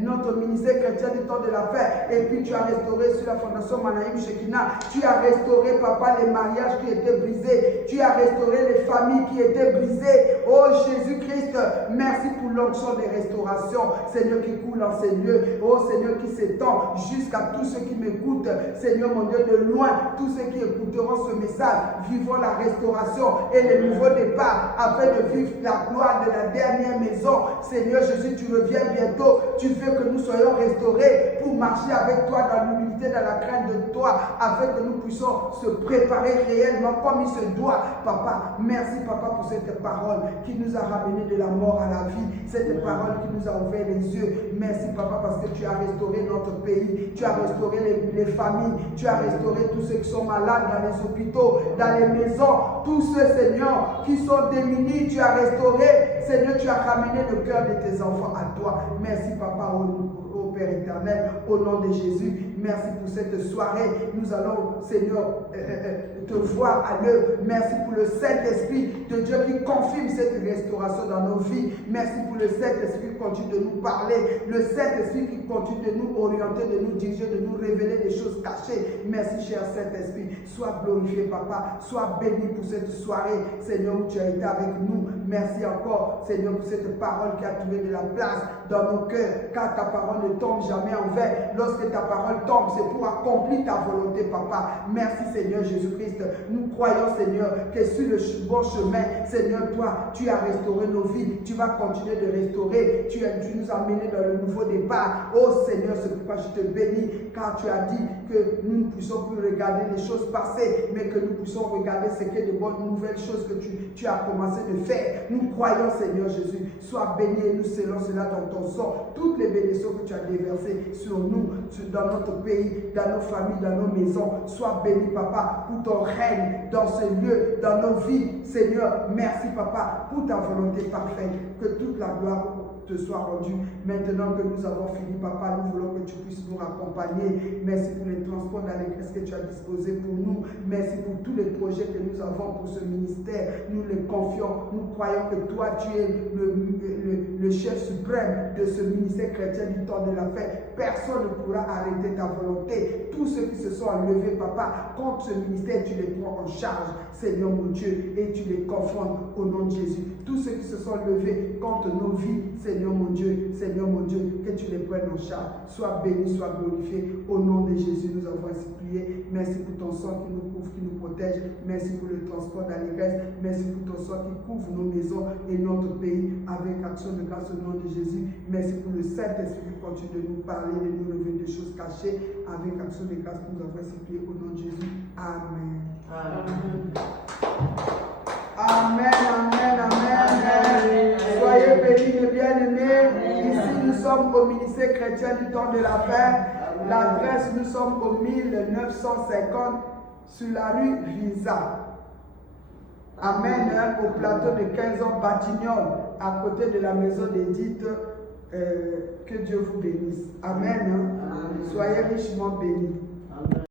notre ministère chrétien du temps de la fin, et puis tu as restauré sur la fondation Manaïm Shekinah. Tu as restauré, Papa, les mariages qui étaient brisés, tu as restauré les familles qui étaient brisées. Oh Jésus-Christ, merci pour l'onction des restaurations, Seigneur, qui coule en ces lieux. Oh Seigneur, qui s'étend jusqu'à tous ceux qui m'écoutent, Seigneur mon Dieu, de loin, tous ceux qui écouteront ce message, vivons la restauration et le nouveau départ, afin de vivre la gloire de la dernière maison. Seigneur Jésus, tu reviens bientôt, tu veux que nous soyons restaurés pour marcher avec toi dans l'humilité, dans la crainte de toi, afin que nous puissions se préparer réellement comme il se doit. Papa, merci Papa pour cette parole qui nous a ramené de la mort à la vie, cette parole qui nous a ouvert les yeux. Merci Papa parce que tu as restauré notre pays, tu as restauré les familles, tu as restauré tous ceux qui sont malades dans les hôpitaux, dans les maisons, tous ceux, Seigneur, qui sont démunis, tu as restauré. Seigneur, tu as ramené le cœur de tes enfants à toi. Merci Papa, au Père éternel, au nom de Jésus. Merci pour cette soirée. Nous allons, Seigneur, te voir à l'œuvre. Merci pour le Saint-Esprit de Dieu qui confirme cette restauration dans nos vies. Merci pour le Saint-Esprit qui continue de nous parler. Le Saint-Esprit qui continue de nous orienter, de nous diriger, de nous révéler des choses cachées. Merci, cher Saint-Esprit. Sois glorifié, Papa. Sois béni pour cette soirée, Seigneur, où tu as été avec nous. Merci encore, Seigneur, pour cette parole qui a trouvé de la place dans nos cœurs, car ta parole ne tombe jamais en vain. Lorsque ta parole tombe, c'est pour accomplir ta volonté, Papa. Merci, Seigneur Jésus-Christ. Nous croyons, Seigneur, que sur le bon chemin, Seigneur, toi, tu as restauré nos vies. Tu vas continuer de restaurer. Tu nous as menés dans le nouveau départ. Oh Seigneur, c'est pourquoi je te bénis, car tu as dit que nous ne puissions plus regarder les choses passées, mais que nous puissions regarder ce qui est de bonnes nouvelles choses que tu as commencé de faire. Nous croyons, Seigneur Jésus. Sois béni et nous scellons cela dans ton sang. Toutes les bénédictions que tu as déversées sur nous, dans notre pays, dans nos familles, dans nos maisons. Sois béni, Papa, pour ton règne dans ce lieu, dans nos vies. Seigneur, merci, Papa, pour ta volonté parfaite. Que toute la gloire te soit rendue. Maintenant que nous avons fini, Papa, nous voulons que tu puisses nous accompagner. Merci pour les transports d'allégresse que tu as disposés pour nous. Merci pour tous les projets que nous avons pour ce ministère. Nous les confions. Nous croyons que toi, tu es le chef suprême de ce ministère chrétien du temps de la fin. Personne ne pourra arrêter ta volonté. Tous ceux qui se sont enlevés, Papa, contre ce ministère, tu les prends en charge, Seigneur mon Dieu, et tu les confondes au nom de Jésus. Tous ceux qui se sont levés contre nos vies, Seigneur mon Dieu, que tu les prennes en charge. Sois béni, sois glorifié. Au nom de Jésus, nous avons ainsi prié. Merci pour ton sang qui nous couvre, qui nous protège. Merci pour le transport d'allégresse. Merci pour ton sang qui couvre nos maisons et notre pays avec action de grâce au nom de Jésus. Merci pour le Saint-Esprit qui continue de nous parler, de nous révéler des choses cachées avec action de grâce que nous avons ainsi prié au nom de Jésus. Amen. Amen. Amen, amen, amen. Soyez bénis, mes bien-aimés. Ici, nous sommes au ministère chrétien du temps de la fin. L'adresse, nous sommes au 1950 sur la rue Visa. Amen, au plateau de 15 ans, Batignolles, à côté de la maison d'Édith. Que Dieu vous bénisse. Amen. Soyez richement bénis.